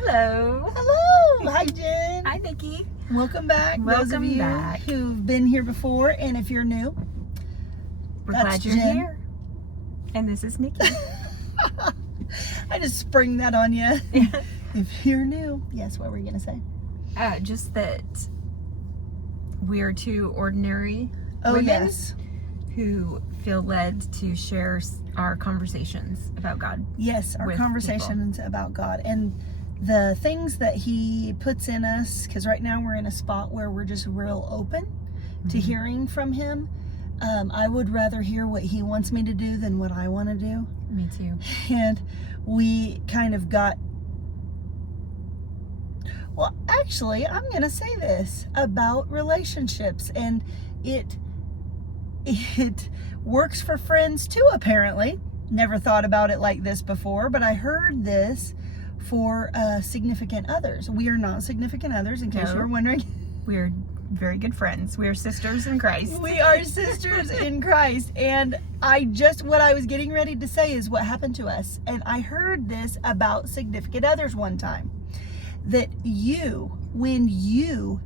Hello. Hello. Hi, Jen. Hi, Nikki. Welcome back. Those of Welcome you back. who've been here before, and if you're new, We're that's glad you're Jen. here. And this is Nikki. I just spring that on you. Yeah. If you're new, yes, what were you going to say? Just that we're two ordinary Oh, women yes. who feel led to share our conversations about God. Yes, our with conversations about God and the things that He puts in us, because right now we're in a spot where we're just real open to Mhm. hearing from Him. I would rather hear what He wants me to do than what I want to do. Me too. And we kind of got, well, actually, I'm going to say this about relationships, and it works for friends too, apparently. Never thought about it like this before, but I heard this for significant others. We are not significant others, in case No. you were wondering. We're very good friends. We are sisters in Christ. We are sisters in Christ. And what I was getting ready to say is what happened to us. And I heard this about significant others one time. That when you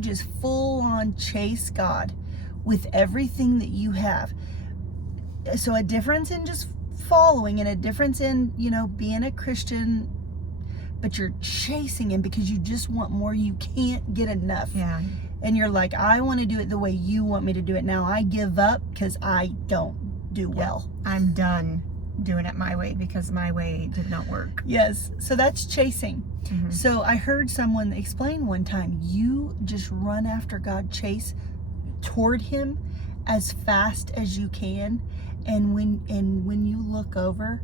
just full on chase God with everything that you have. So a difference in just following and a difference in, being a Christian, but you're chasing Him because you just want more. You can't get enough. Yeah. And you're like, I want to do it the way you want me to do it. Now I give up because I don't do well. I'm done doing it my way because my way did not work. Yes. So that's chasing. Mhm. So I heard someone explain one time, you just run after God, chase toward Him as fast as you can. And when you look over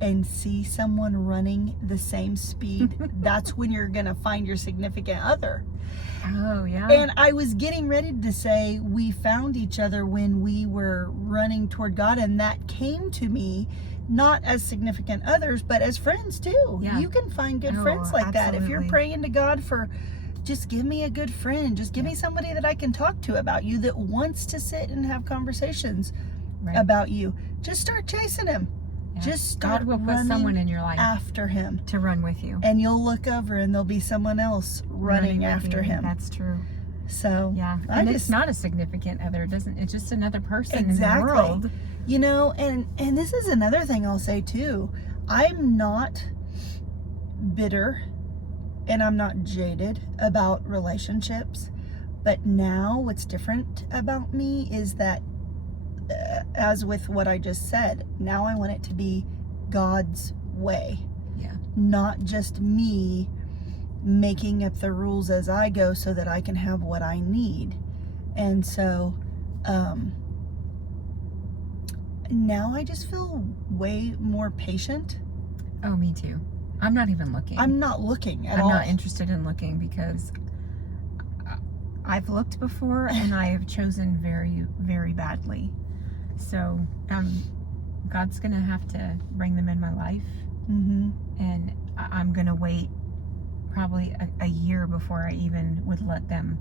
and see someone running the same speed, that's when you're going to find your significant other. Oh, yeah. And I was getting ready to say we found each other when we were running toward God, and that came to me not as significant others, but as friends too. Yeah. You can find good Oh, friends like that. If you're absolutely. praying to God for, just give me a good friend, just give me somebody that I can talk to about you, that wants to sit and have conversations Right. about you. Just start chasing Him. Yeah. Just start God will put running someone in your life after Him. to run with you. And you'll look over and there'll be someone else running with after you. Him. That's true. So Yeah. I And just, it's not a significant other. It's just another person Exactly. in the world. and this is another thing I'll say too. I'm not bitter and I'm not jaded about relationships. But now what's different about me is that, as with what I just said, now I want it to be God's way. Yeah. Not just me making up the rules as I go so that I can have what I need. And so now I just feel way more patient. Oh, me too. I'm not even looking. I'm not looking at all. I'm not interested in looking because I've looked before and I have chosen very, very badly. So God's going to have to bring them in my life. Mm-hmm. And I'm going to wait probably a year before I even would let them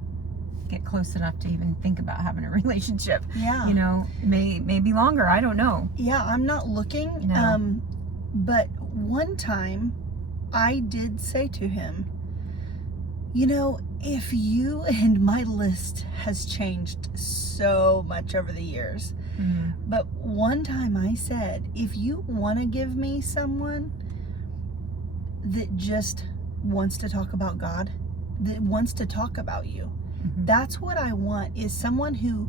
get close enough to even think about having a relationship. Yeah. Maybe longer. I don't know. Yeah, I'm not looking. No. But one time I did say to him, if you, and my list has changed so much over the years, Mm-hmm. but one time I said, if you want to give me someone that just wants to talk about God, that wants to talk about you, Mm-hmm. that's what I want, is someone who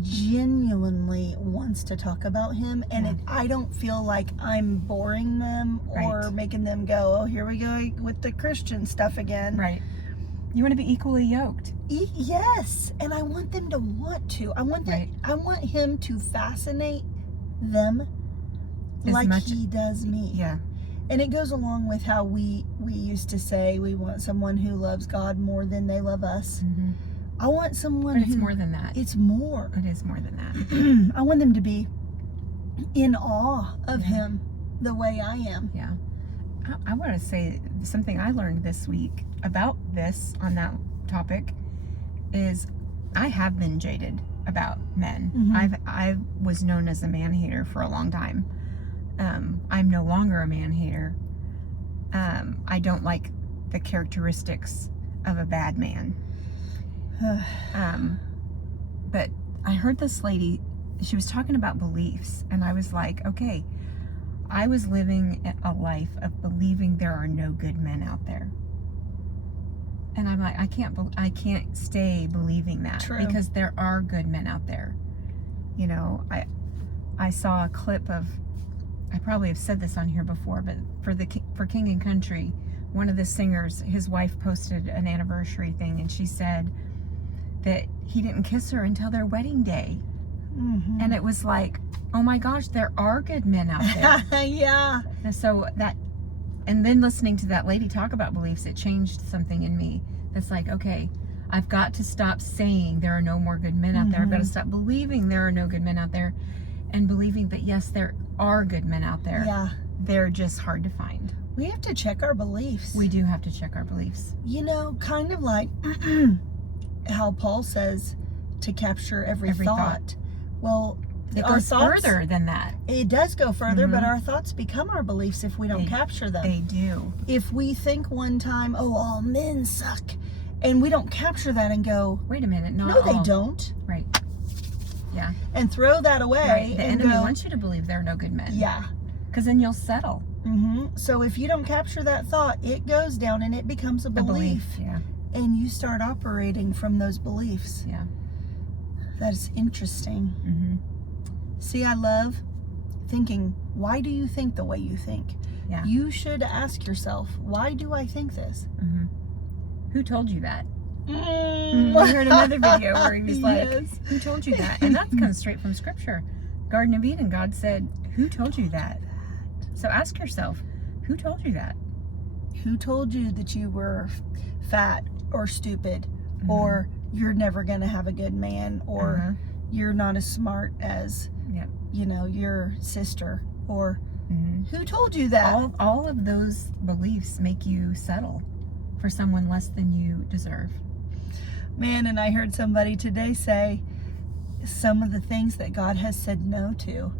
genuinely wants to talk about Him, and Yeah. I don't feel like I'm boring them or Right. making them go, oh, here we go with the Christian stuff again. Right. You want to be equally yoked. Yes, and I want them to want to. I want Right. I want Him to fascinate them As like much- He does me. Yeah. And it goes along with how we used to say we want someone who loves God more than they love us. Mm-hmm. I want someone But it's who, more than that. it's more. It is more than that. I want them to be in awe of Yeah. Him the way I am. Yeah. I want to say something I learned this week about this on that topic is I have been jaded about men. Mhm. I was known as a man hater for a long time. I'm no longer a man hater. I don't like the characteristics of a bad man. But I heard this lady, she was talking about beliefs, and I was like, okay, I was living a life of believing there are no good men out there. And I'm like, I can't stay believing that. True. Because there are good men out there. You know, I saw a clip of, I probably have said this on here before, but for King and Country, one of the singers, his wife posted an anniversary thing, and she said that he didn't kiss her until their wedding day. Mm-hmm. And it was like, oh my gosh, there are good men out there. Yeah. And so and then listening to that lady talk about beliefs, it changed something in me. That's like, okay, I've got to stop saying there are no more good men out there. I've got to stop believing there are no good men out there, and believing that yes, there are good men out there. Yeah. They're just hard to find. We have to check our beliefs. We do have to check our beliefs. You know, kind of like how Paul says to capture every thought. Well, It our goes thoughts, further than that. It does go further, but Mhm. our thoughts become our beliefs if we don't capture them. They do. If we think one time, oh, all men suck, and we don't capture that and go, Wait a minute. no, Not they all. don't, Right. Yeah. and throw that away Right. The and enemy go, wants you to believe there are no good men. yeah. Because then you'll settle. So if you don't capture that thought, it goes down and it becomes a A belief, Yeah. and you start operating from those beliefs. Yeah. That is interesting. Mm-hmm. See, I love thinking, why do you think the way you think? Yeah. You should ask yourself, why do I think this? Mm-hmm. Who told you that? Mm. I heard another video where he was like, Yes. who told you that? And that comes straight from Scripture. Garden of Eden, God said, who told you that? So ask yourself, who told you that? Who told you that you were fat or stupid, or you're never going to have a good man, or you're not as smart as, Yep. you know, your sister, or Mm-hmm. who told you that? All of those beliefs make you settle for someone less than you deserve. Man, and I heard somebody today say some of the things that God has said no to,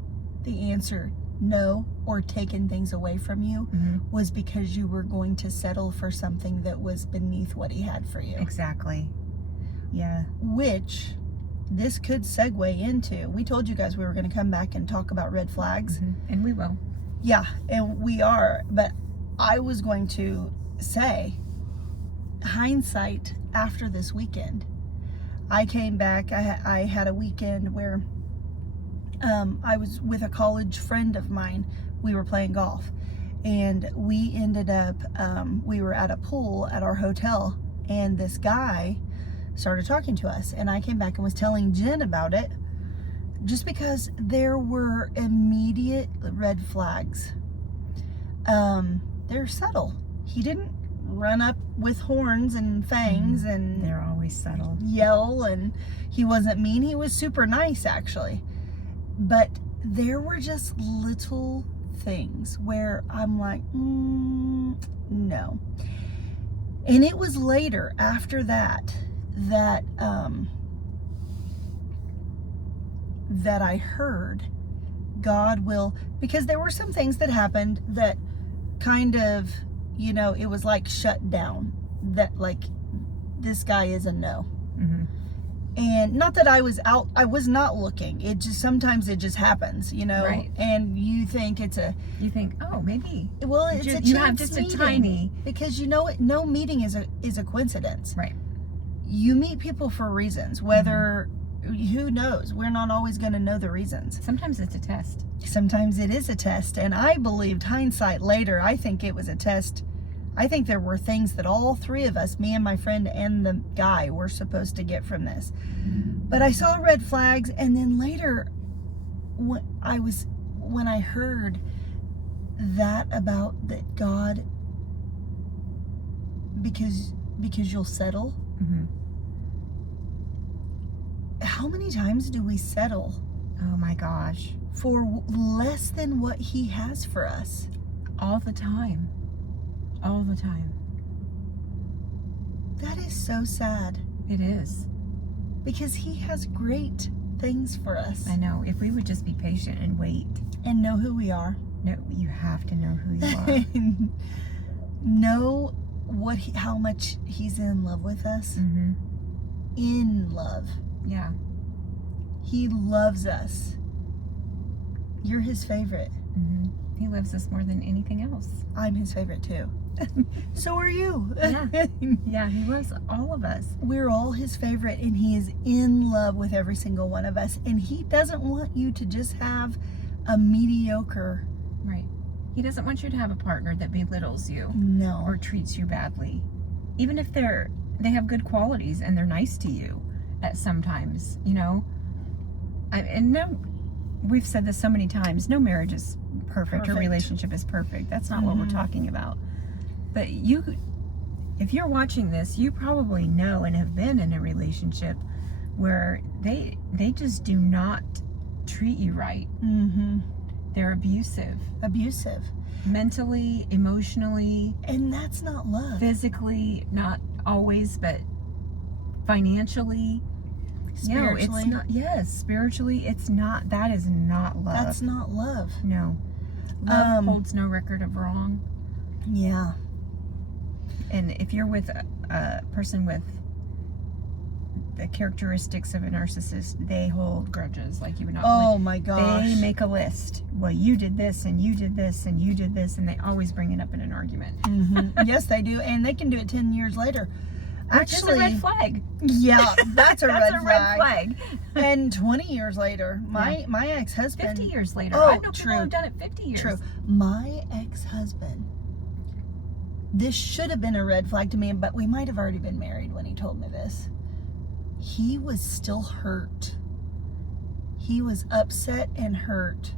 the answer no or taken things away from you was because you were going to settle for something that was beneath what he had for you. Exactly. Yeah. Which this could segue into. We told you guys we were going to come back and talk about red flags. And we will. Yeah, and we are. But I was going to say, hindsight after this weekend, I came back. I had a weekend where I was with a college friend of mine. We were playing golf, and we ended up, we were at a pool at our hotel, and this guy started talking to us, and I came back and was telling Jen about it, just because there were immediate red flags. They're subtle. He didn't run up with horns and fangs and They're always subtle. yell, and he wasn't mean. He was super nice, actually. But there were just little things where I'm like, no. And it was later, after that that I heard God will, because there were some things that happened that kind of, you know, it was like shut down, that like, this guy is a no. And not that I was not looking. It just, sometimes it just happens, you know. Right. And you think it's You think, oh, maybe. well, it's a chance You have just meeting. a tiny. Because you know, no meeting is a coincidence. Right. You meet people for reasons, whether, who knows? We're not always going to know the reasons. Sometimes it's a test. Sometimes it is a test. And I believed, hindsight later, I think it was a test. I think there were things that all three of us, me and my friend and the guy, were supposed to get from this. But I saw red flags, and then later, when I heard that about that God, because you'll settle. How many times do we settle Oh my gosh. for less than what he has for us? All the time. All the time. That is so sad, It is. because he has great things for us. I know. If we would just be patient and wait. And know who we are. No, you have to know who you are. know how much he's in love with us. Mm-hmm. In love. Yeah. He loves us. You're his favorite. Mm-hmm. He loves us more than anything else. I'm his favorite too. So are you. Yeah. Yeah, he loves all of us. We're all his favorite, and he is in love with every single one of us. And he doesn't want you to just have a mediocre. Right. He doesn't want you to have a partner that belittles you No. or treats you badly. Even if they have good qualities and they're nice to you at sometimes, you know. And no, we've said this so many times, no marriage is perfect or relationship is perfect. That's not what we're talking about. But if you're watching this, you probably know and have been in a relationship where they just do not treat you right. Mm-hmm. They're abusive. Abusive. Mentally, emotionally, And that's not love. physically, not always, but financially. Spiritually. No, it's not. Yes, spiritually, it's not. That is not love. That's not love. No. Love holds no record of wrong. Yeah. And if you're with a person with the characteristics of a narcissist, they hold grudges like you would not. Oh my gosh. They make a list. Well, you did this, and you did this, and you did this, and they always bring it up in an argument. Mm-hmm. Yes, they do, and they can do it 10 years later. Which is a red flag. Yeah, that's a That's red a red flag. And 20 years later, my ex-husband. 50 years later. Oh, I know people true. have done it 50 years. True. My ex-husband. This should have been a red flag to me, but we might have already been married when he told me this. He was still hurt. He was upset and hurt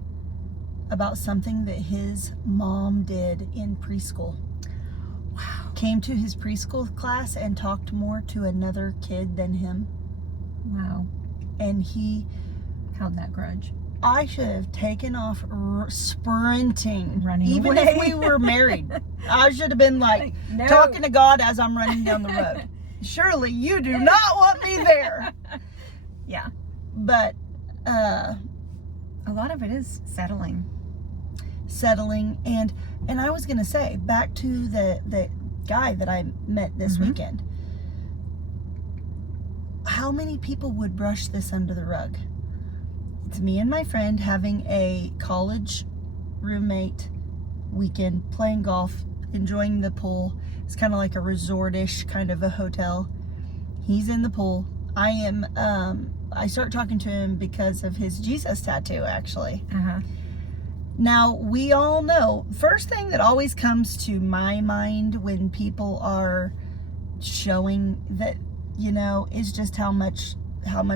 about something that his mom did in preschool. Wow. Came to his preschool class and talked more to another kid than him. Wow. And he Held that grudge. I should have taken off sprinting, Running even away. if we were married. I should have been like No. talking to God as I'm running down the road. Surely you do not want me there. Yeah. But A lot of it is settling. and I was gonna say, back to the guy that I met this Mhm. weekend. How many people would brush this under the rug? It's me and my friend having a college roommate weekend, playing golf, enjoying the pool. It's kind of like a resort-ish kind of a hotel. He's in the pool. I start talking to him because of his Jesus tattoo, actually. Uh-huh. Now, we all know, first thing that always comes to my mind when people are showing that, you know, is just how much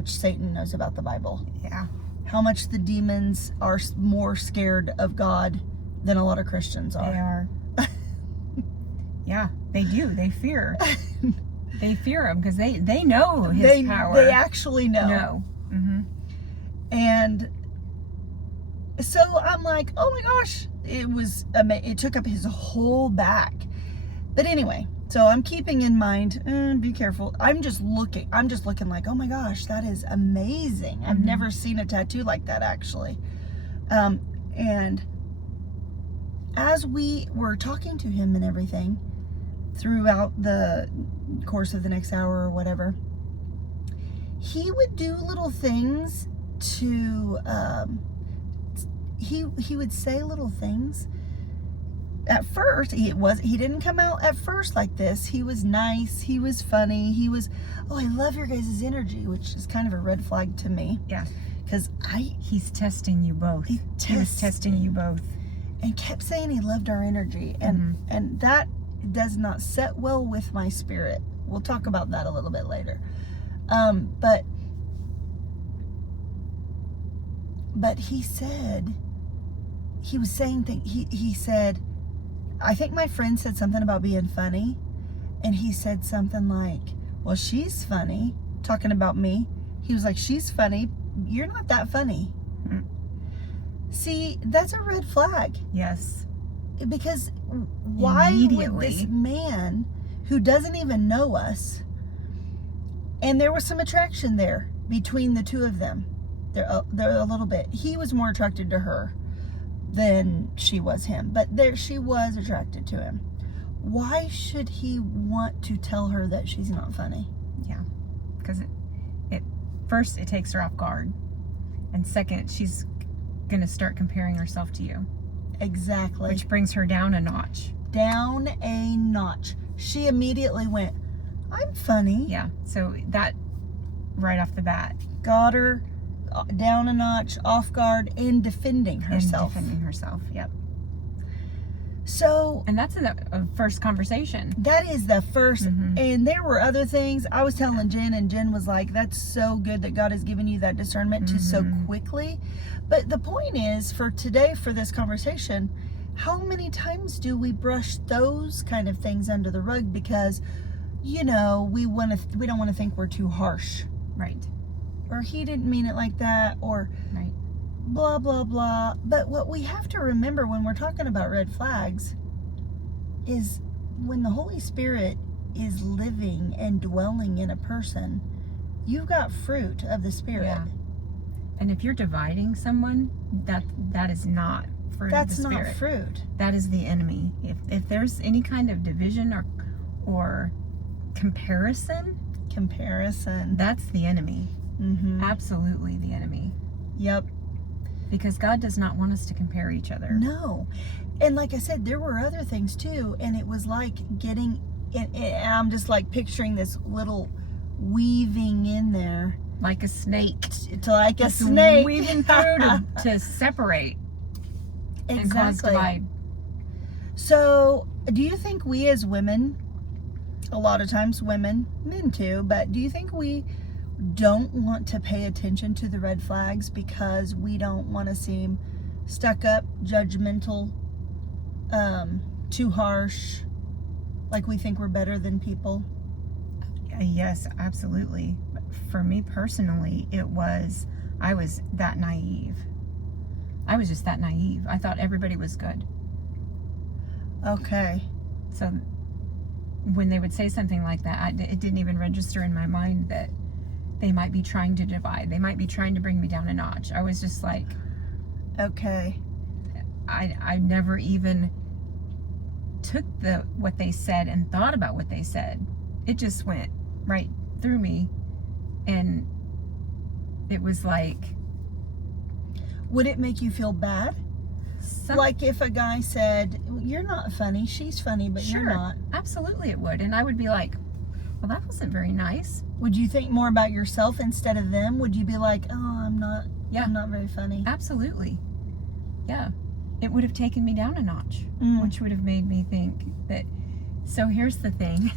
Satan knows about the Bible. Yeah. How much the demons are more scared of God than a lot of Christians They are. are. Yeah, they do. They fear. They fear him because they know his power. They actually know. No. Mm-hmm. And so I'm like, oh my gosh, it took up his whole back. But anyway, so I'm keeping in mind, be careful. I'm just looking like, oh my gosh, that is amazing. I've Mhm. never seen a tattoo like that, actually. And as we were talking to him and everything throughout the course of the next hour or whatever, he would do little things to he would say little things. At first he didn't come out at first like this. He was nice, he was funny, he was, oh, I love your guys' energy, which is kind of a red flag to me. Yeah. Because He's testing you both. He He was testing you both. and kept saying he loved our energy, and that does not set well with my spirit. We'll talk about that a little bit later. But he said, he was saying things. He said, I think my friend said something about being funny, and he said something like, well, she's funny, talking about me. He was like, she's funny, you're not that funny. Mm. See, that's a red flag. Yes. Because why would Immediately. this man who doesn't even know us, and there was some attraction there between the two of them, they're a little bit, he was more attracted to her than she was him, but there she was attracted to him. why should he want to tell her that she's not funny? Yeah, because it first it takes her off guard, and second she's gonna start comparing herself to you, Exactly. which brings her down a notch. Down a notch. She immediately went, I'm funny. Yeah, so that right off the bat, Got her down a notch, off guard, and defending herself. and defending herself. Yep, So and that's a first conversation. that is the first, Mhm. and there were other things. I was telling Jen, and Jen was like, that's so good that God has given you that discernment to so Mhm. quickly. But the point is, for today, for this conversation, how many times do we brush those kind of things under the rug because, we don't want to think we're too harsh, Right, or he didn't mean it like that, or right. blah blah blah. But what we have to remember when we're talking about red flags is when the Holy Spirit is living and dwelling in a person, you've got fruit of the Spirit. Yeah. And if you're dividing someone, that is not fruit That's of the not Spirit. fruit. That is the enemy. If there's any kind of division or comparison, Comparison. that's the enemy. Mm-hmm. Absolutely the enemy. Yep. Because God does not want us to compare each other. No. And like I said, there were other things too, and it was like I'm just like picturing this little weaving in there Like a snake. to like a Just snake. weaving through to separate and cause Exactly. divide. So, do you think we as women, a lot of times women, men too, but do you think we don't want to pay attention to the red flags because we don't want to seem stuck up, judgmental, too harsh, like we think we're better than people? Yes, absolutely. For me personally, I was that naive. I was just that naive. I thought everybody was good. Okay. So when they would say something like that, it didn't even register in my mind that they might be trying to divide. They might be trying to bring me down a notch. I was just like, Okay. I never even took what they said and thought about what they said. It just went right through me, and it was like, Would it make you feel bad? Like if a guy said, "You're not funny, she's funny, but Sure. you're not." Absolutely it would. And I would be like, well, that wasn't very nice. Would you think more about yourself instead of them? Would you be like, "Oh, I'm not very funny." Absolutely. Yeah. It would have taken me down a notch, Mm. which would have made me think that. So here's the thing.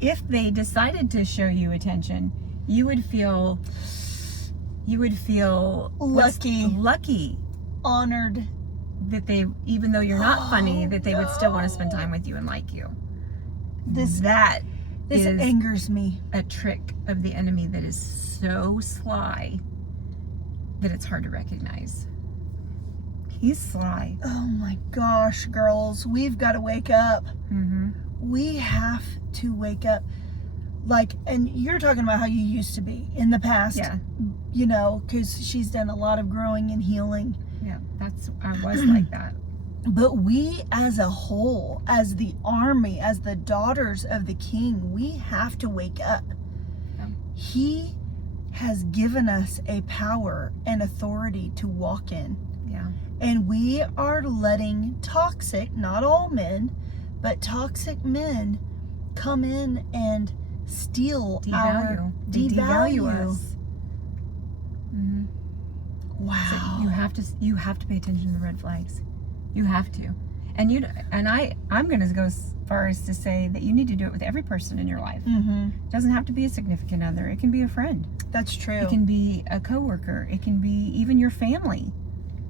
If they decided to show you attention, you would feel lucky Honored. that they, even though you're not funny, that they would still want to spend time with you and like you. That This is angers me. a trick of the enemy that is so sly that it's hard to recognize. He's sly. Oh my gosh, girls, we've got to wake up. Mm-hmm. We have to wake up. Like, and you're talking about how you used to be in the past. Yeah. Because she's done a lot of growing and healing. Yeah, I was like that. But we as a whole, as the army, as the daughters of the King, we have to wake up. Yeah. He has given us a power and authority to walk in. Yeah. And we are letting toxic, not all men, but toxic men come in and steal They devalue us. Mm-hmm. Wow. So you have to pay attention to the red flags. You have to. And I'm going to go as far as to say that you need to do it with every person in your life. Mm-hmm. It doesn't have to be a significant other. It can be a friend. That's true. It can be a coworker. It can be even your family.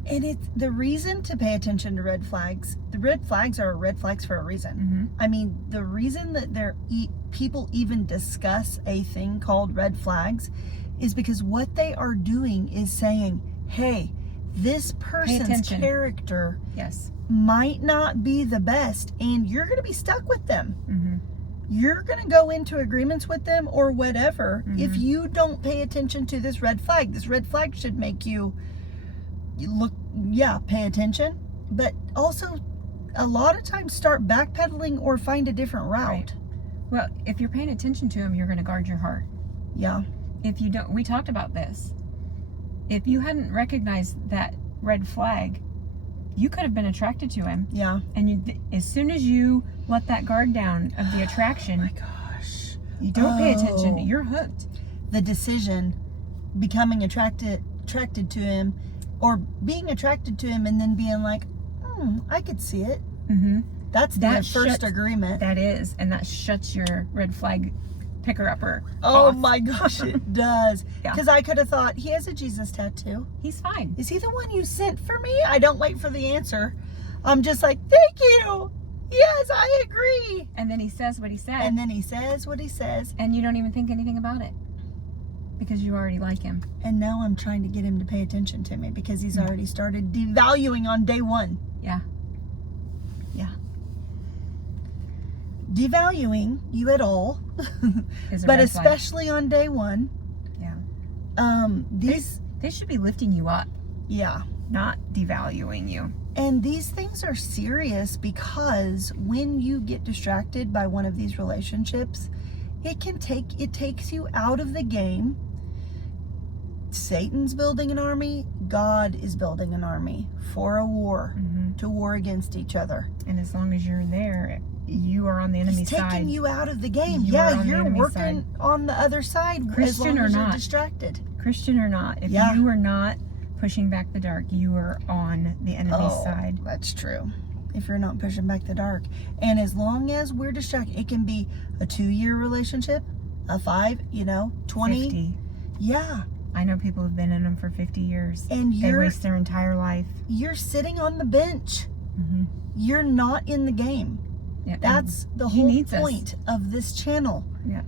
And it's the reason to pay attention to red flags. The red flags are red flags for a reason. Mm-hmm. I mean, the reason that people even discuss a thing called red flags is because what they are doing is saying, hey, this person's attention. character Yes. might not be the best, and you're going to be stuck with them. Mm-hmm. You're going to go into agreements with them or whatever if Mhm. you don't pay attention to this red flag. This red flag should make you pay attention, but also a lot of times start backpedaling or find a different route. Right. Well, if you're paying attention to him, you're going to guard your heart. Yeah. If you don't, we talked about this. If you hadn't recognized that red flag, you could have been attracted to him. Yeah. And you, as soon as you let that guard down of the attraction, Oh my gosh. you don't pay attention, Oh. you're hooked. The decision, becoming attracted to him, or being attracted to him and then being like, I could see it. Mm-hmm. That's That the first shuts- agreement. That is, and that shuts your red flag picker-upper Oh off. my gosh, it does. Yeah. Because I could have thought, he has a Jesus tattoo. He's fine. Is he the one you sent for me? I don't wait for the answer. I'm just like, thank you. Yes, I agree. And then he says what he said, And then he says what he says. and you don't even think anything about it because you already like him. And now I'm trying to get him to pay attention to me because he's already started devaluing on day one. Yeah. Yeah. Devaluing you at all, Is a but red flag. especially on day one. Yeah. These, They should be lifting you up, yeah. not devaluing you. And these things are serious because when you get distracted by one of these relationships, it takes you out of the game. Satan's building an army, God is building an army for a war, Mm-hmm. to war against each other. And as long as you're there, you are on the enemy He's taking side. you out of the game. You are Yeah, on the you're enemy working side. on the other side as Christian long or as you're not. distracted. Christian or not, if Yeah. you are not pushing back the dark, you are on the enemy's side. That's true. If you're not pushing back the dark. And as long as we're distracted, it can be a 2-year relationship, a 5, 20. 50. Yeah. I know people who've been in them for 50 years. And They you're waste their entire life. sitting on the bench. Mm-hmm. You're not in the game. Yeah. That's the He whole needs us. point of this channel. Yeah.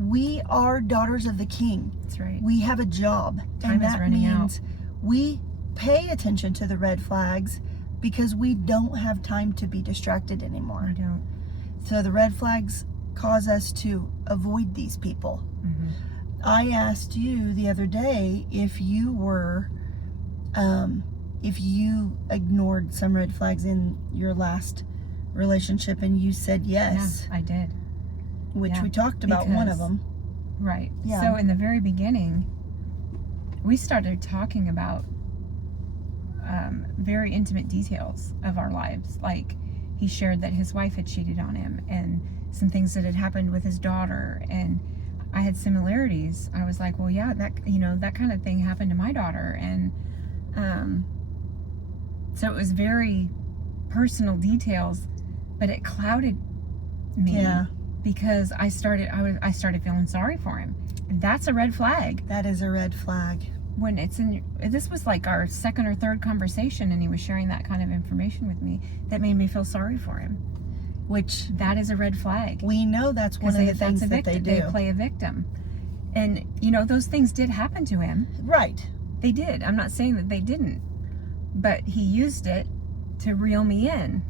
We are daughters of the King. That's right. We have a job. Time and is that running out. means we pay attention to the red flags because we don't have time to be distracted I anymore. don't. So the red flags cause us to avoid these people. Mm-hmm. I asked you the other day if you were, if you ignored some red flags in your last relationship, and you said yes, Yeah, I did. which yeah, we talked about one of because- them. Right. Yeah. So in the very beginning, we started talking about very intimate details of our lives. Like he shared that his wife had cheated on him and some things that had happened with his daughter. And I had similarities. I was like, well, yeah, that kind of thing happened to my daughter. And so it was very personal details, but it clouded me. Yeah. Because I started feeling sorry for him. And that's a red flag. That is a red flag. When it's this was like our second or third conversation, and he was sharing that kind of information with me that made me feel sorry for him. Which That is a red flag. we know that's one of the things that they do. They play a victim. And those things did happen to him. Right. They did. I'm not saying that they didn't. But he used it to reel me in.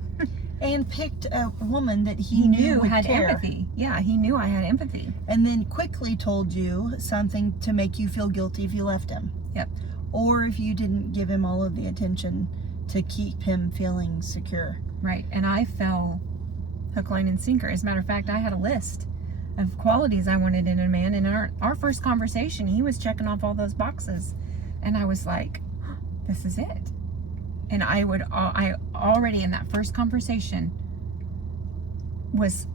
And picked a woman that he He knew knew would had care. empathy. Yeah, he knew I had empathy. And then quickly told you something to make you feel guilty if you left him. Yep. Or if you didn't give him all of the attention to keep him feeling secure. Right. And I fell hook, line, and sinker. As a matter of fact, I had a list of qualities I wanted in a man. And in our first conversation, he was checking off all those boxes. And I was like, this is it. And I already in that first conversation was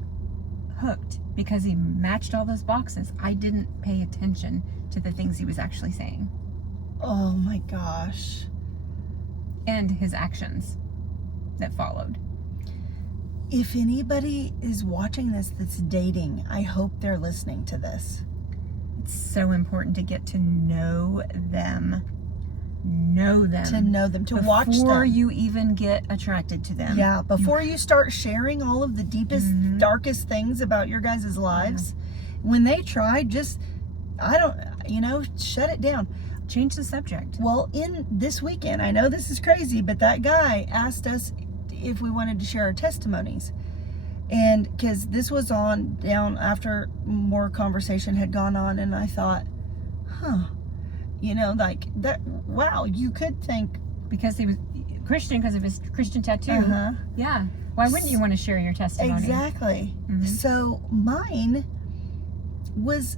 hooked because he matched all those boxes. I didn't pay attention to the things he was actually saying Oh my gosh. and his actions that followed. If anybody is watching this that's dating, I hope they're listening to this. It's so important to get to know them. Know them. To know them, to watch before them. you even get attracted to them. Yeah, before you start sharing all of the deepest, Mhm. darkest things about your guys' lives, when they try, just, shut it down. Change the subject. Well, in this weekend, I know this is crazy, but that guy asked us if we wanted to share our testimonies. And because this was down after more conversation had gone on, and I thought, like that, wow, you could think, Because Christian because of his Christian tattoo. Uh-huh. Yeah. Why wouldn't you want to share your testimony? Exactly. Mhm. So mine was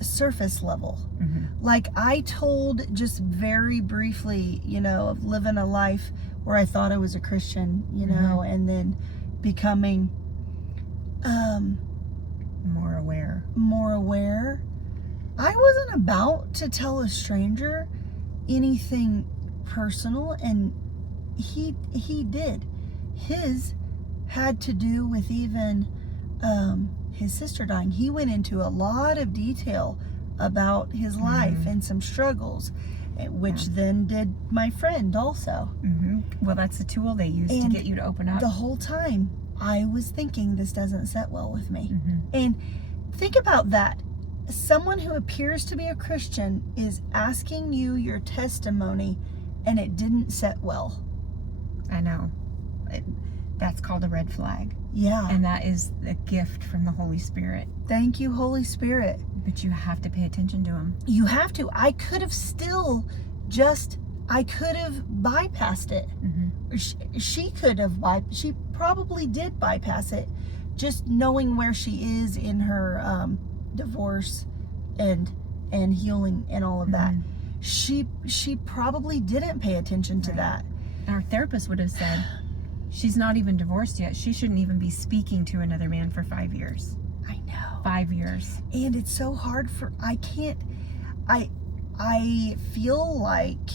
surface level. Mhm. Like I told just very briefly, of living a life where I thought I was a Christian, and then becoming more aware. I wasn't about to tell a stranger anything personal, and he did. His had to do with even his sister dying. He went into a lot of detail about his life and some struggles, which then did my friend also. Well, that's the tool they use to get you to open up. The whole time I was thinking, this doesn't set well with me. And think about that. Someone who appears to be a Christian is asking you your testimony, and it didn't set well. I know. That's called a red flag. Yeah. And that is a gift from the Holy Spirit. Thank you, Holy Spirit. But you have to pay attention to him. You have to. I could have bypassed it. She could have she probably did bypass it, just knowing where she is in her divorce and healing and all of that. She probably didn't pay attention to that. Our therapist would have said, she's not even divorced yet. She shouldn't even be speaking to another man for 5 years. I know. 5 years. And it's so hard I feel like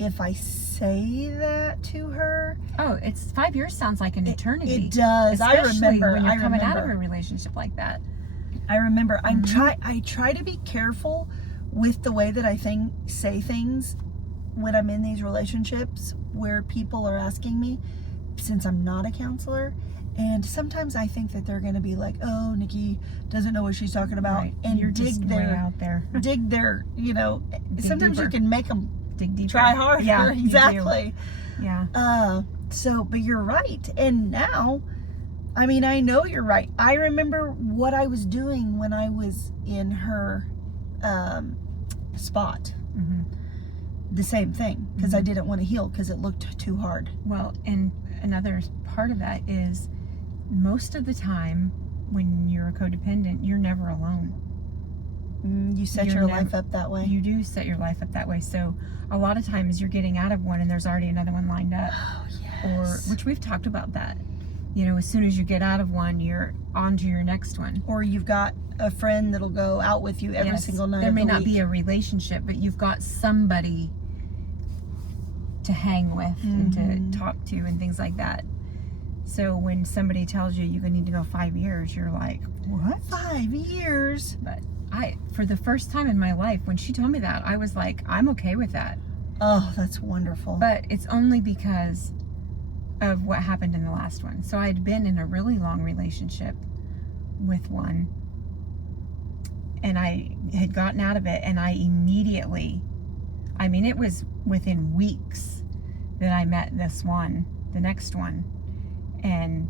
if I say that to her. Oh, it's 5 years sounds like an eternity. It does. I remember. When you're coming out of a relationship like that. I remember. I try to be careful with the way that I say things when I'm in these relationships where people are asking me, since I'm not a counselor. And sometimes I think that they're going to be like, "Oh, Nikki doesn't know what she's talking about," and you're just way out there. dig their, sometimes deeper. you can make them dig deeper. try harder. Yeah, exactly. Yeah. But you're right. And now, I know you're right. I remember what I was doing when I was in her spot. The same thing, because I didn't want to heal because it looked too hard. Well, and another part of that is most of the time when you're a codependent, you're never alone. You set your life up that way. You do set your life up that way. So a lot of times you're getting out of one and there's already another one lined up. Oh, yes. Or, which we've talked about that. As soon as you get out of one, you're on to your next one. Or you've got a friend that'll go out with you every single night. There may not be a relationship, but you've got somebody to hang with and to talk to and things like that. So when somebody tells you you need to go 5 years, you're like, what? 5 years? But for the first time in my life, when she told me that, I was like, I'm okay with that. Oh, that's wonderful. But it's only because of what happened in the last one. So I'd been in a really long relationship with one, and I had gotten out of it, and I immediately, it was within weeks that I met this one, the next one, and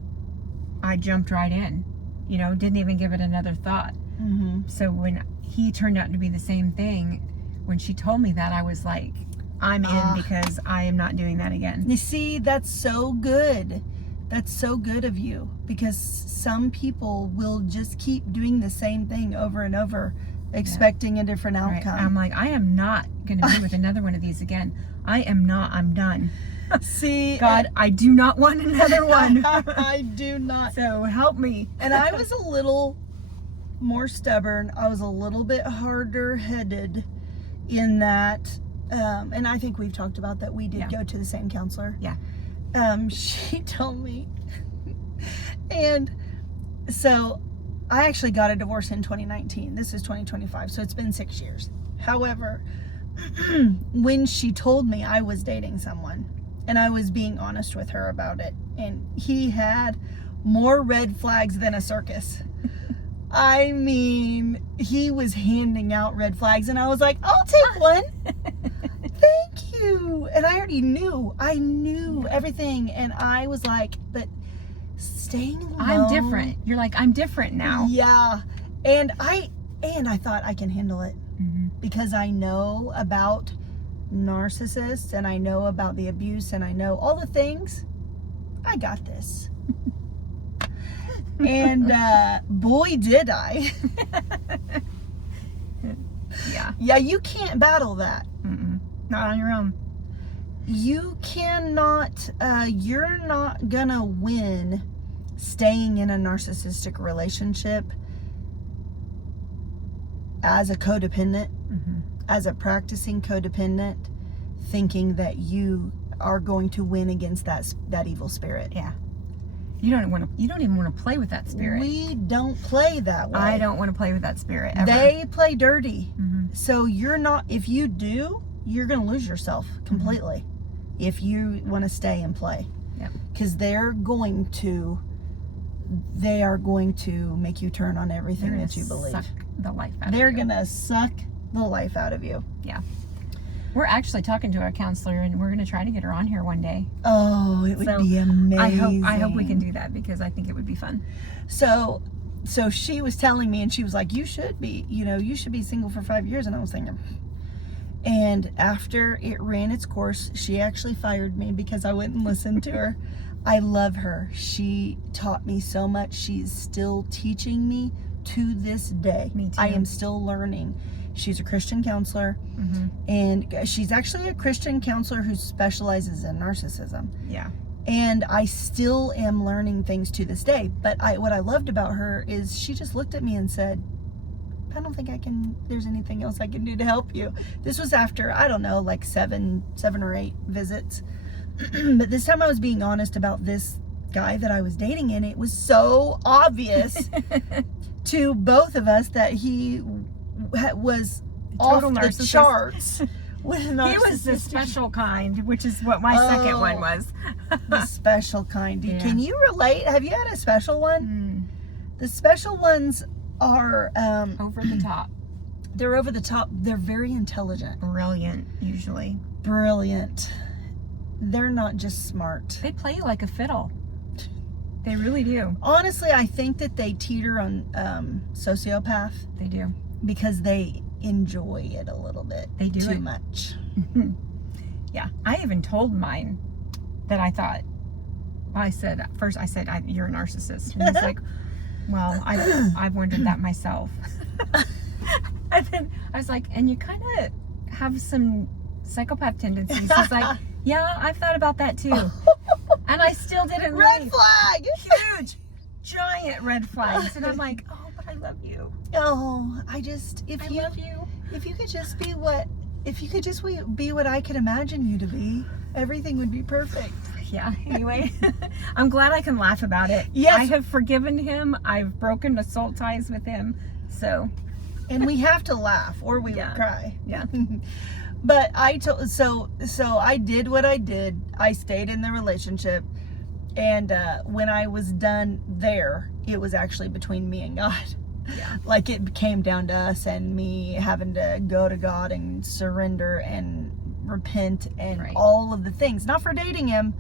I jumped right in, didn't even give it another thought. So when he turned out to be the same thing, when she told me that, I was like, I'm in, because I am not doing that again. You see, that's so good. That's so good of you, because some people will just keep doing the same thing over and over, expecting a different outcome. Right. I'm like, I am not going to be with another one of these again. I'm done. See, God, I do not want another one. I do not. So help me. And I was a little more stubborn. I was a little bit harder headed in that. And I think we've talked about that. We did go to the same counselor. Yeah. She told me. And so I actually got a divorce in 2019. This is 2025. So it's been 6 years. However, when she told me I was dating someone, and I was being honest with her about it, and he had more red flags than a circus. He was handing out red flags, and I was like, I'll take one. Thank you. And I already knew. I knew everything, and I was like, but staying alone. I'm different. You're like, I'm different now. Yeah. And I thought I can handle it, because I know about narcissists and I know about the abuse and I know all the things, I got this. And boy, did I. Yeah. Yeah, you can't battle that. Mm-mm. Not on your own. You cannot, you're not gonna win staying in a narcissistic relationship as a codependent, as a practicing codependent, thinking that you are going to win against that evil spirit. Yeah. You don't even want to play with that spirit. We don't play that way. I don't want to play with that spirit ever. They play dirty. Mhm. So you're not, if you do, you're going to lose yourself completely if you want to stay and play. Yep. Because they are going to make you turn on everything They're that you believe. Suck the life out They're of you. going to suck the life out of you. Yeah. We're actually talking to our counselor, and we're going to try to get her on here one day. Oh, it would So, be amazing. I hope we can do that because I think it would be fun. So she was telling me, and she was like, you should be single for 5 years. And I was thinking, and after it ran its course, she actually fired me because I wouldn't listen to her. I love her. She taught me so much. She's still teaching me to this day. Me too. I am still learning. She's a Christian counselor, and she's actually a Christian counselor who specializes in narcissism. Yeah. And I still am learning things to this day. But what I loved about her is she just looked at me and said, I don't think there's anything else I can do to help you. This was after, I don't know, like seven or 8 visits. But this time I was being honest about this guy that I was dating, and it was so obvious to both of us that he was Total off the narcissist. charts. With He was the special kind, which is what my second one was. The special kind. Yeah. Can you relate? Have you had a special one? The special ones are Over the top. they're over the top. They're very intelligent, Brilliant, usually. brilliant. They're not just smart. They play like a fiddle. They really do. Honestly, I think that they teeter on sociopath They do. because they enjoy it a little bit. They do too it. much. Yeah. I even told mine that I thought, first I said, you're a narcissist. And he's like, well, I've wondered that myself. And then I was like, and you kind of have some psychopath tendencies. He's like, yeah, I've thought about that too. And I still didn't Red leave. flag! Huge, giant red flags. And I'm like, oh, but I love you. Oh, I love you. If you could just be what I could imagine you to be, everything would be perfect. Yeah, anyway, I'm glad I can laugh about it. Yes. I have forgiven him. I've broken soul ties with him. So, And we have to laugh or we Yeah. would cry. yeah. But so I did what I did. I stayed in the relationship, and when I was done there, it was actually between me and God. Yeah. Like it came down to us and me having to go to God and surrender and repent and Right. all of the things. Not for dating him,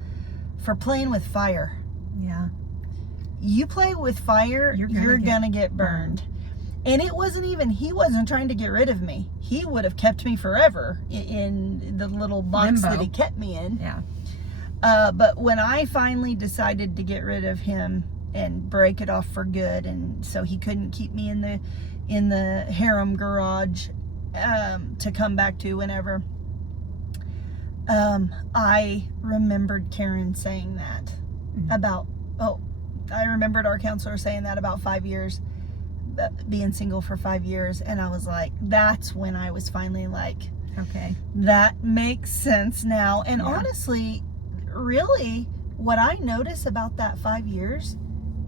for playing with fire. Yeah. You play with fire, you're gonna get burned. And it wasn't even, he wasn't trying to get rid of me. He would have kept me forever in the little box Limbo. that he kept me in. Yeah. But when I finally decided to get rid of him and break it off for good, and so he couldn't keep me in the harem garage to come back to whenever, I remembered Karen saying that about, I remembered our counselor saying that about 5 years, being single for 5 years, and I was like, that's when I was finally like, Okay. that makes sense now. And Yeah. honestly, really, what I notice about that 5 years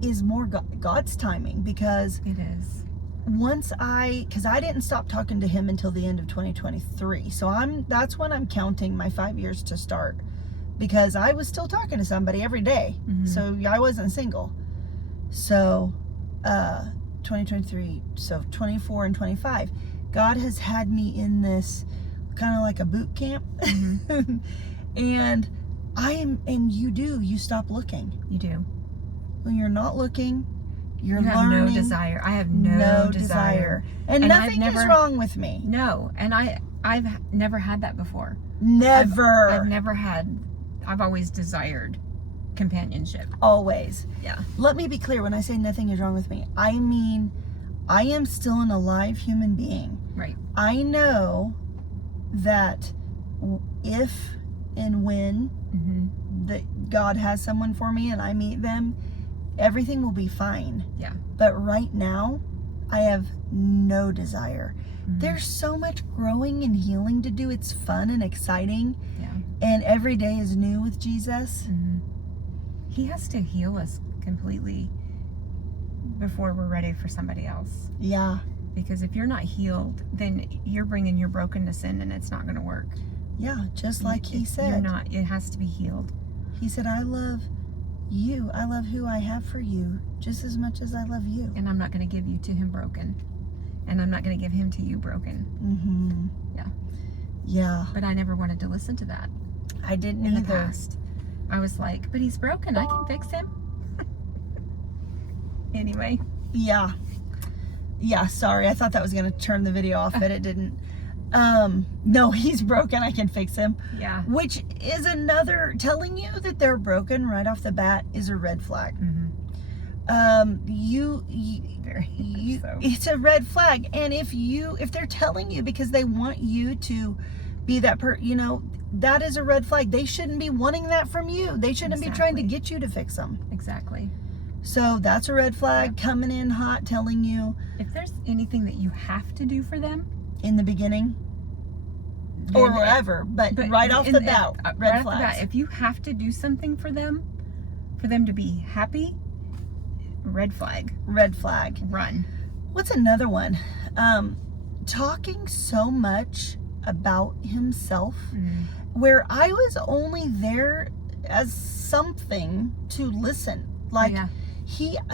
is more God's timing, because It is. because I didn't stop talking to him until the end of 2023. So that's when I'm counting my 5 years to start, because I was still talking to somebody every day. Mhm. So I wasn't single. So 2023, so 24 and 25, God has had me in this kind of like a boot camp. And you stop looking. You do. When you're not looking, you're You have learning. no desire. I have no desire. And And I've nothing never- is wrong with me. No. And I've never had that before. Never. I've always desired companionship. Always. Yeah. Let me be clear, when I say nothing is wrong with me, I mean, I am still an alive human being. Right. I know that if and when that God has someone for me and I meet them, everything will be fine. Yeah. But right now, I have no desire. There's so much growing and healing to do. It's fun and exciting. Yeah. And every day is new with Jesus. He has to heal us completely before we're ready for somebody else. Yeah. Because if you're not healed, then you're bringing your brokenness in and it's not going to work. Yeah, just like he said. You're not. It has to be healed. He said, I love you. I love who I have for you just as much as I love you. And I'm not going to give you to him broken. And I'm not going to give him to you broken. Yeah. Yeah. But I never wanted to listen to that I didn't in the either. past. I was like, but he's broken. I can fix him. Anyway. Yeah. Yeah, sorry. I thought that was going to turn the video off, but it didn't. No, he's broken. I can fix him. Yeah. Which is another, telling you that they're broken right off the bat is a red flag. It's a red flag. And if they're telling you because they want you to be that that is a red flag. They shouldn't be wanting that from you. They shouldn't be trying to get you to fix them. Exactly. So that's a red flag, coming in hot, telling you If there's anything that you have to do for them, in the beginning or wherever, but right off the bat, red flags. If you have to do something for them to be happy, red flag. Red flag. Run. What's another one? Talking so much about himself, where I was only there as something to listen. Like,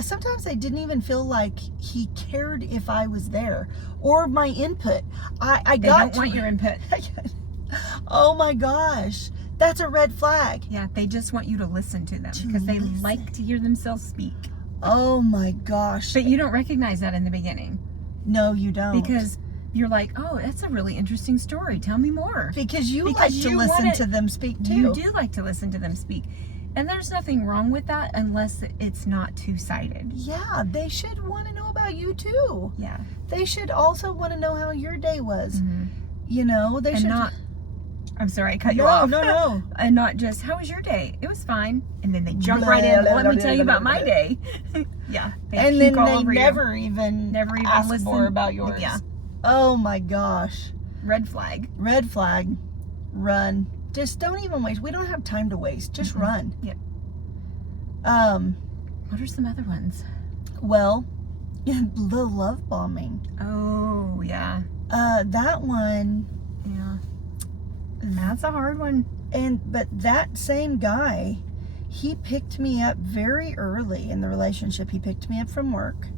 sometimes I didn't even feel like he cared if I was there or my input. They don't want your input. Oh my gosh, that's a red flag. Yeah, they just want you to listen to them because they like to hear themselves speak. Oh my gosh. But you don't recognize that in the beginning. No, you don't. Because you're like, oh, that's a really interesting story. Tell me more. Because you like to listen to them speak too. You do like to listen to them speak. And there's nothing wrong with that unless it's not two-sided. Yeah, they should want to know about you too. Yeah. They should also want to know how your day was. You know, they should not. I'm sorry, I cut you off. No. And not just, how was your day? It was fine. And then they jump right in. Let me tell you about my day. Yeah. And then they never even ask listen more about yours. Yeah. Oh my gosh. Red flag. Red flag. Run. Just don't even waste. We don't have time to waste. Just run. Yep. What are some other ones? Well, the love bombing. Oh, yeah. That one. Yeah. That's a hard one. But that same guy, he picked me up very early in the relationship. He picked me up from work.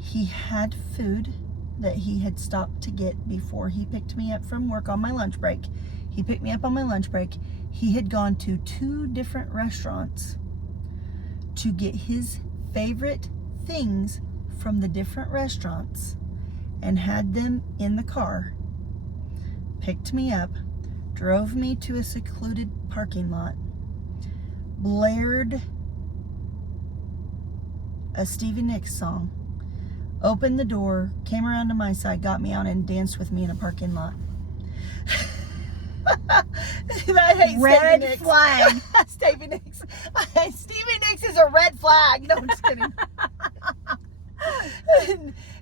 He had food that he had stopped to get before he picked me up from work on my lunch break. He picked me up on my lunch break. He had gone to 2 different restaurants to get his favorite things from the different restaurants and had them in the car. Picked me up, drove me to a secluded parking lot, blared a Stevie Nicks song, opened the door, came around to my side, got me out, and danced with me in a parking lot. I hate red Stevie Nicks. flag. Stevie Nicks. Stevie Nicks is a red flag. No, I'm just kidding.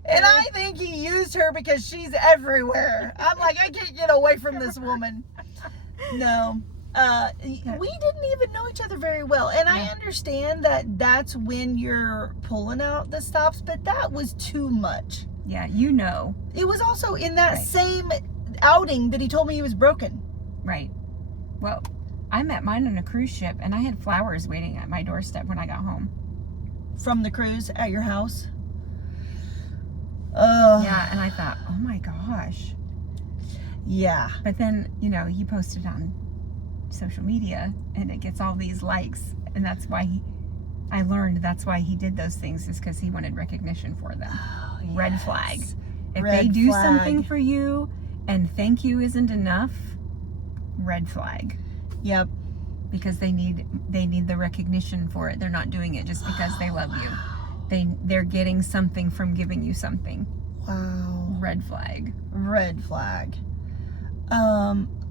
And I think he used her because she's everywhere. I'm like, I can't get away from this woman. No. We didn't even know each other very well. And I understand that that's when you're pulling out the stops, but that was too much. Yeah, you know. It was also in that same outing that he told me he was broken. Right. Well, I met mine on a cruise ship, and I had flowers waiting at my doorstep when I got home. From the cruise at your house? Yeah, and I thought, oh my gosh. Yeah. But then, he posted on social media, and it gets all these likes, and that's why I learned that's why he did those things, is because he wanted recognition for them. Red flag. If they do something for you and thank you isn't enough, red flag. Yep. Because they need the recognition for it. They're not doing it just because they love you. They're getting something from giving you something. Wow. Red flag. Red flag.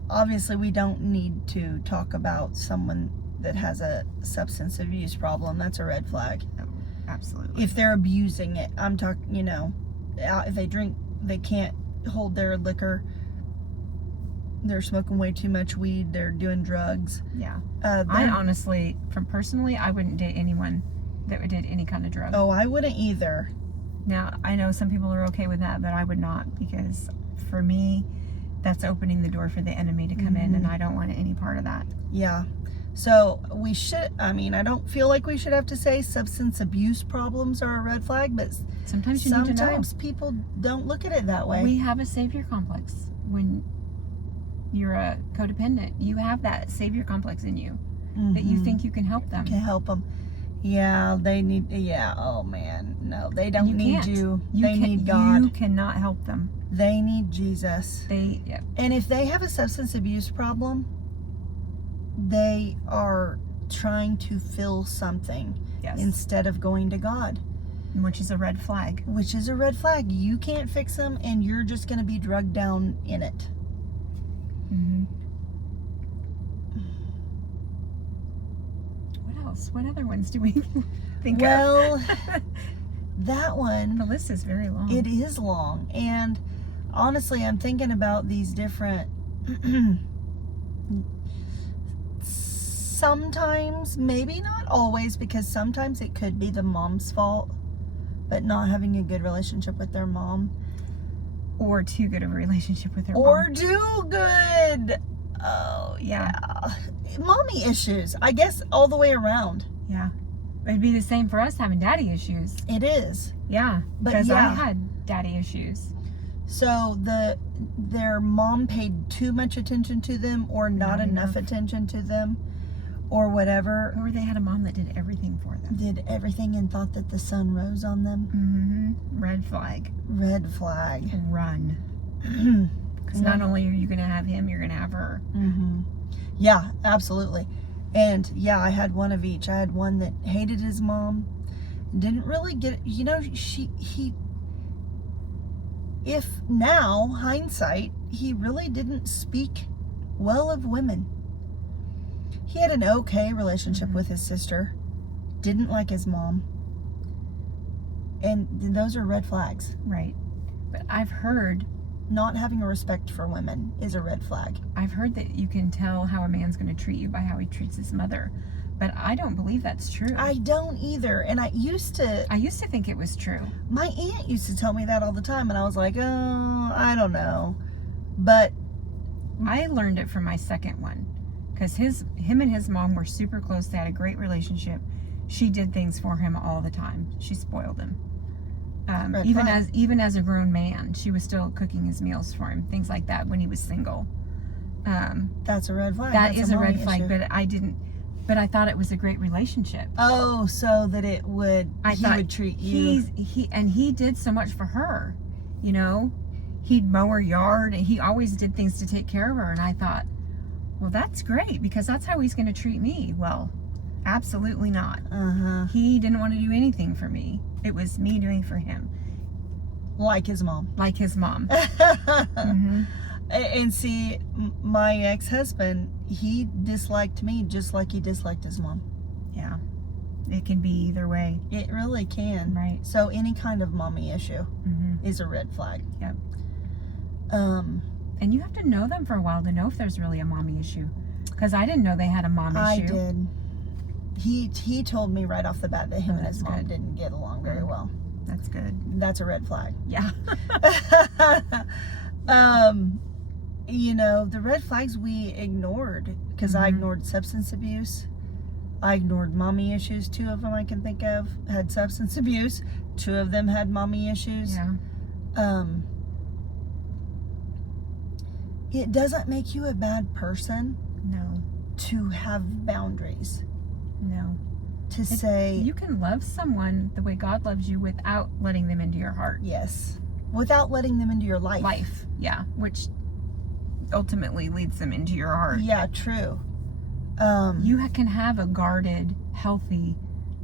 Obviously we don't need to talk about someone that has a substance abuse problem. That's a red flag. Oh, absolutely. If they're abusing it, I'm talking, if they drink, they can't hold their liquor, they're smoking way too much weed, they're doing drugs. Yeah. I honestly, personally, I wouldn't date anyone that did any kind of drug. Oh, I wouldn't either. Now, I know some people are okay with that, but I would not, because for me, that's opening the door for the enemy to come in, and I don't want any part of that. Yeah. So I don't feel like we should have to say substance abuse problems are a red flag, but sometimes you need to know. Sometimes people don't look at it that way. We have a savior complex. When you're a codependent, you have that savior complex in you, that you think you can help them. Can help them. Yeah, oh man. No, they don't need you. They need God. You cannot help them. They need Jesus. Yep. And if they have a substance abuse problem, they are trying to fill something instead of going to God. Which is a red flag. Which is a red flag. You can't fix them, and you're just going to be drugged down in it. Mm-hmm. What else? What other ones do we think of? Well, that one... The list is very long. It is long. And honestly, I'm thinking about these different... Sometimes, maybe not always, because sometimes it could be the mom's fault, but not having a good relationship with their mom. Or too good of a relationship with their mom. Or too good. Oh, yeah. Mommy issues, I guess, all the way around. Yeah. It'd be the same for us having daddy issues. It is. Yeah. Because I had daddy issues. So their mom paid too much attention to them, or not enough attention to them, or whatever. Or they had a mom that did everything for them. Did everything and thought that the sun rose on them. Mm-hmm. Red flag. Red flag. Run. Because not only are you going to have him, you're going to have her. Mm-hmm. Yeah, absolutely. And yeah, I had one of each. I had one that hated his mom, didn't really get, if now, hindsight, he really didn't speak well of women. He had an okay relationship with his sister, didn't like his mom. And those are red flags. Right. But I've heard... Not having a respect for women is a red flag. I've heard that you can tell how a man's going to treat you by how he treats his mother. But I don't believe that's true. I don't either. And I used to think it was true. My aunt used to tell me that all the time, and I was like, oh, I don't know. But I learned it from my second one. Because him and his mom were super close. They had a great relationship. She did things for him all the time. She spoiled him. Even as a grown man, she was still cooking his meals for him. Things like that when he was single. That's a red flag. That is a red flag, but I thought it was a great relationship. Oh, so that he would treat you. He did so much for her, He'd mow her yard, and he always did things to take care of her. And I thought, well, that's great, because that's how he's going to treat me. Well, absolutely not. He didn't want to do anything for me. It was me doing for him. Like his mom. Mm-hmm. And see, my ex-husband, he disliked me just like he disliked his mom. Yeah. It can be either way. It really can. Right. So any kind of mommy issue is a red flag. Yep. And you have to know them for a while to know if there's really a mommy issue. Because I didn't know they had a mom issue. I did. He told me right off the bat that him and his mom didn't get along very well. That's good. That's a red flag. Yeah. The red flags we ignored, because I ignored substance abuse. I ignored mommy issues. 2 of them I can think of had substance abuse. 2 of them had mommy issues. Yeah. It doesn't make you a bad person. No. To have boundaries. No. Say... You can love someone the way God loves you without letting them into your heart. Yes. Without letting them into your life. Yeah. Which ultimately leads them into your heart. Yeah, true. You can have a guarded, healthy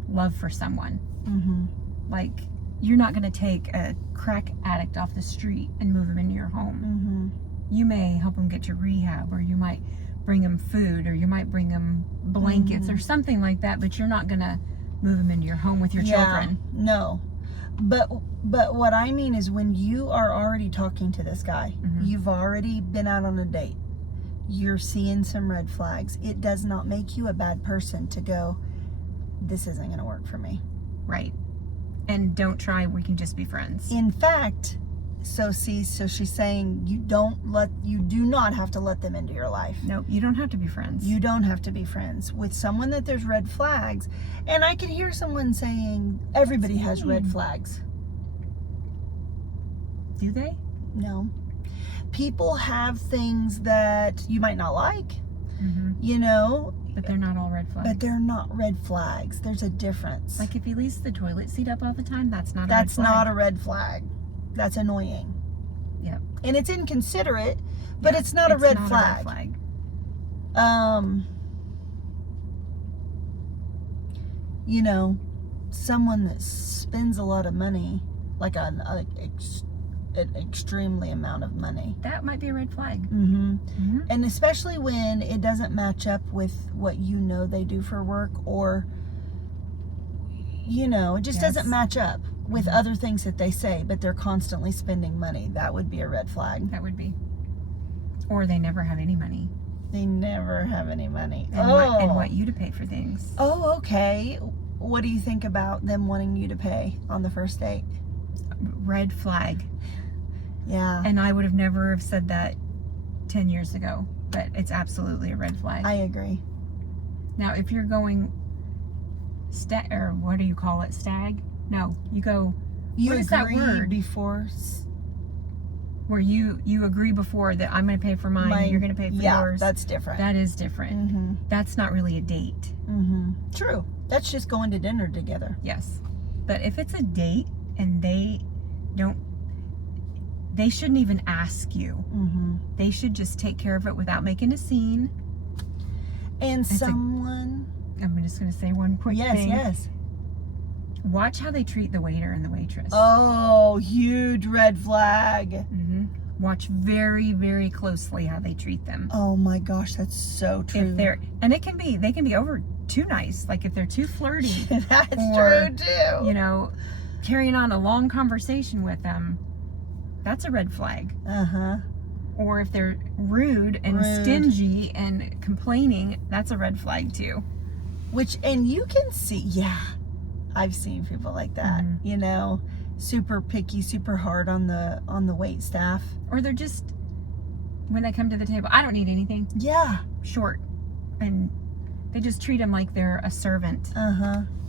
love for someone. Mhm. Like, you're not going to take a crack addict off the street and move him into your home. Mhm. You may help him get to rehab, or you might bring him food, or you might bring him blankets or something like that, but you're not going to move him into your home with your children. No. But what I mean is, when you are already talking to this guy, you've already been out on a date, you're seeing some red flags, it does not make you a bad person to go, this isn't going to work for me. Right. And don't try, we can just be friends. In fact, so she's saying you do not have to let them into your life. No, you don't have to be friends. You don't have to be friends with someone that there's red flags. And I can hear someone saying everybody has red flags. Do they? No. People have things that you might not like, you know, but they're not all red flags. but they're not red flags. There's a difference. Like, if he leaves the toilet seat up all the time, that's not a red That's flag. not a red flag. That's annoying. Yep. And it's inconsiderate, but Yeah, it's not a red not flag. A red flag. You know, someone that spends a lot of money, like an extremely amount of money. That might be a red flag. And especially when it doesn't match up with what you know they do for work, or, you know, it just doesn't match up with other things that they say, but they're constantly spending money. That would be a red flag. That would be. Or they never have any money. They never have any money. And want you to pay for things. Oh, okay. What do you think about them wanting you to pay on the first date? Red flag. Yeah. And I would have never have said that 10 years ago, but it's absolutely a red flag. I agree. Now, if you're going or what do you call it? Stag? No, you go, You what is that agree word? before Where you agree before that I'm going to pay for mine, you're going to pay for yours. That's different. That is different. That's not really a date. True. That's just going to dinner together. Yes. But if it's a date and they shouldn't even ask you. They should just take care of it without making a scene. And I'm just going to say one quick thing. Yes. Watch how they treat the waiter and the waitress. Oh, huge red flag. Watch very, very closely how they treat them. Oh my gosh, that's so true. And they can be over too nice. Like, if they're too flirty. That's or, true too. You know, carrying on a long conversation with them, that's a red flag. Or if they're rude and stingy and complaining, that's a red flag too. And you can see, I've seen people like that, you know, super picky, super hard on the wait staff. Or they're just, when they come to the table, I don't need anything. Yeah. Short. And they just treat them like they're a servant.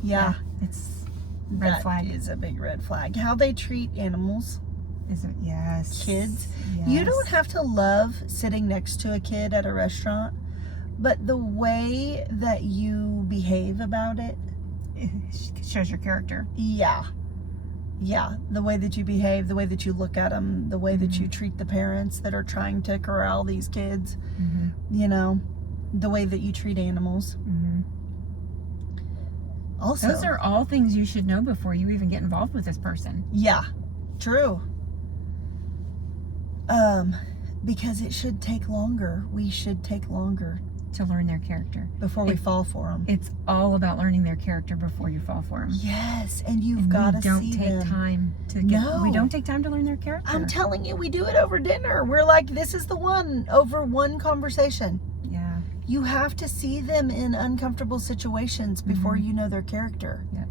Yeah. It's red flag. That is a big red flag. How they treat animals. Is it? Yes. Kids. Yes. You don't have to love sitting next to a kid at a restaurant, but the way that you behave about it, It shows your character. Yeah. The way that you behave, the way that you look at them, the way that you treat the parents that are trying to corral these kids, you know, the way that you treat animals. Also, those are all things you should know before you even get involved with this person. Yeah, true. Because it should take longer. We should take longer to learn their character before we fall for them. It's all about learning their character before you fall for them. Yes, and you've got to see them. We don't take time to get. We don't take time to learn their character. I'm telling you, we do it over dinner. We're like, this is the one over one conversation. Yeah. You have to see them in uncomfortable situations before you know their character. Yeah.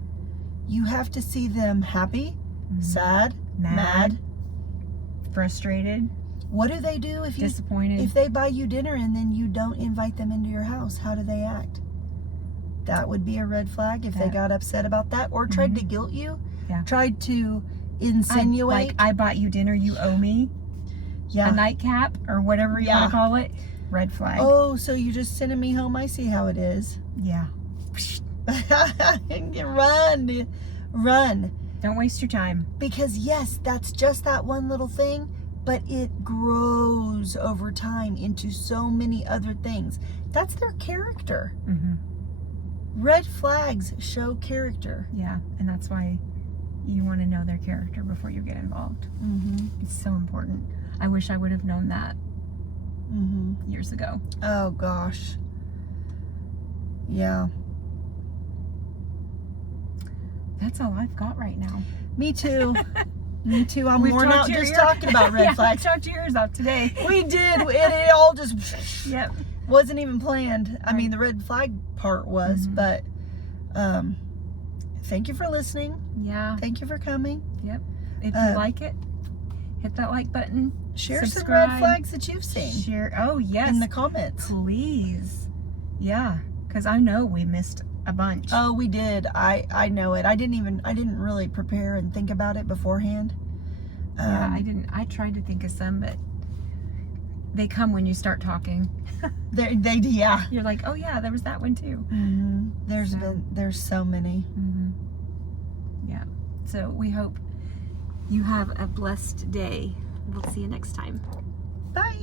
You have to see them happy, sad, mad, frustrated. What do they do if disappointed? If they buy you dinner and then you don't invite them into your house, how do they act? That would be a red flag if they got upset about that or tried to guilt you. Yeah. Tried to insinuate. I bought you dinner, you owe me. Yeah. A nightcap or whatever you want to call it. Red flag. Oh, so you just sending me home? I see how it is. Yeah. Run. Don't waste your time. Because yes, that's just that one little thing. but it grows over time into so many other things. That's their character. Mm-hmm. Red flags show character. Yeah, and that's why you want to know their character before you get involved. Mm-hmm. It's so important. I wish I would have known that Mm-hmm. years ago. Oh gosh. Yeah. That's all I've got right now. Me too. Me too. I'm We've worn talked out your just ear- talking about red yeah, flags. I talked yours out today. We did. It all just Yep. wasn't even planned. I Right. mean, the red flag part was, Mhm. but thank you for listening. Yeah. Thank you for coming. Yep. If you like it, hit that like button. Share some Subscribe. red flags that you've seen Share. Oh yes. in the comments. Please. Yeah. Because I know we missed a bunch. Oh, we did. I know it. I didn't really prepare and think about it beforehand. Yeah, I didn't. I tried to think of some, but they come when you start talking. Yeah. You're like, oh yeah, there was that one too. Mm-hmm. So- There's so many. Yeah. So we hope you have a blessed day. We'll see you next time. Bye.